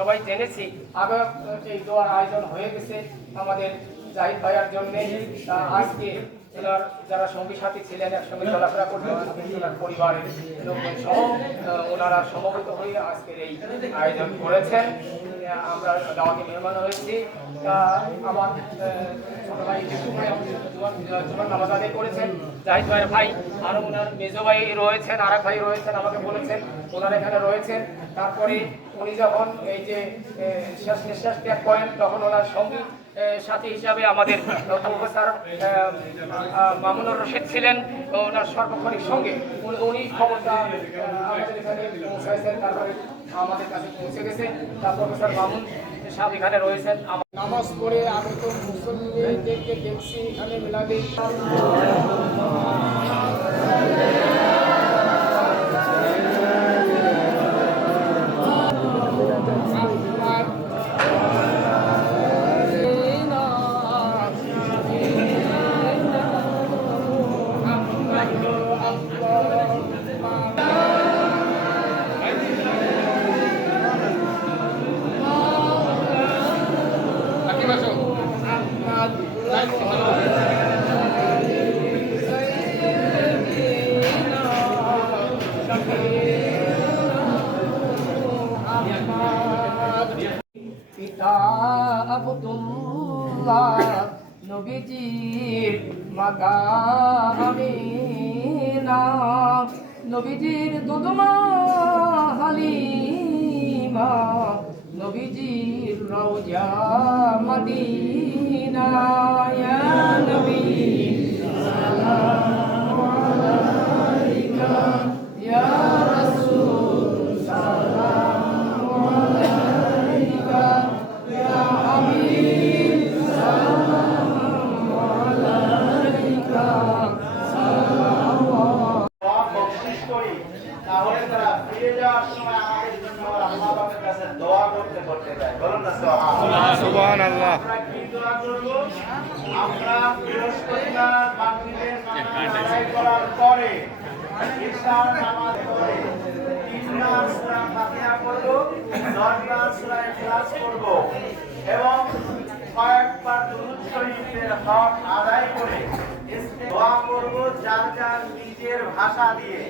সবাই জেনেছি। আগে এই দোয়ার আয়োজন হয়ে গেছে আমাদের জাহিদ ভাইয়ার জন্য। আজকে ওনার যারা সঙ্গী সাথী ছিলেন, একসঙ্গে চলাফেরা করতেন, ওনার পরিবারের লোকজন সহ ওনারা সমবেত হয়ে আজকের এই আয়োজন করেছেন। আমরা দাওয়াতে মেহমান হয়েছি। আমার ছোট ভাই জুমার নামাজ আদায় করেছেন জাহিদ ভাইয়ের ভাই, আরও ওনার মেজো ভাই রয়েছেন, আরেক ভাই রয়েছেন, আমাকে বলেছেন ওনারা এখানে রয়েছেন। তারপরে উনি যখন এই যে শেষ নিঃশ্বাস ত্যাগ করেন তখন ওনার সঙ্গী সাথী হিসাবে আমাদের প্রফেসর মামুনুর রশিদ ছিলেন ওনার সর্বক্ষণিক সঙ্গে। উনি খবরটা আমাদের এখানে পৌঁছাইছেন, তারপরে আমাদের কাছে পৌঁছে গেছে। তার প্রফেসর মামুন সাহেব এখানে রয়েছেন। নামাজ পড়ে আমি তো মুসল্লিদেরকে দেখছি এখানে মিলাদে পিতা আব্দুল্লাহ নবীজির মাতা আমিনা, নবীজির দুধমা হালিমা, নবীজির রওজা মদিনা। ইয়া নবী সালাম আলাইকা, ইয়া রাসূল সালাম আলাইকা, ইয়া হাবিব সালাম আলাইকা। বকশিশ করি তাহলে তারা ফিরে যাওয়ার সময় আমাদের জন্য আল্লাহ পাকের কাছে দোয়া করতে করতে যায়। বলুন না সুবহানাল্লাহ। আমরা কি দোয়া করব? আমরা বৃহস্পতিবার মাগরিবের নামাজ আদায় করার পরে ইশার নামাজ পড়ে 3 বার সূরা ফাতিহা পড়ব, 10 বার সূরা ইখলাস পড়ব এবং কয়েকবার দুরূদ শরীফের হক আদায় করে দোয়া করব যার যার নিজের ভাষা দিয়ে।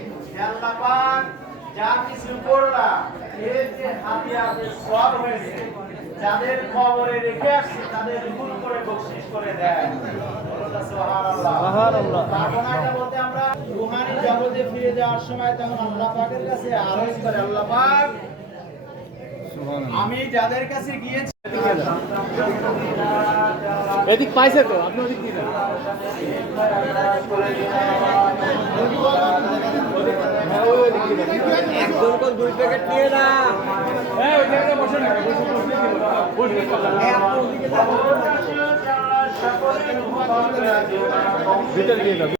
আল্লাহ পাক যা কিছু করলাম এর যে হাদিয়াতে সওয়াব হয়েছে, যাদের কবরে রেখে আসছে তাদের ভুল করে বকশিশ করে দেয়। সুবহানাল্লাহ সুবহানাল্লাহ। কামনাটা বলতে আমরা রূহানি জগতে ফিরে যাওয়ার সময় তখন আল্লাহ পাকের কাছে আরজ করে, আল্লাহ পাক আমি যাদের কাছে গিয়েছি এদিক পাইছে তো, আপনি ওদিক দিবেন। একজন কোন 2 প্যাকেট নিয়ে না। হ্যাঁ ওই জায়গায় বসে না, বসে ভিতরে গিয়ে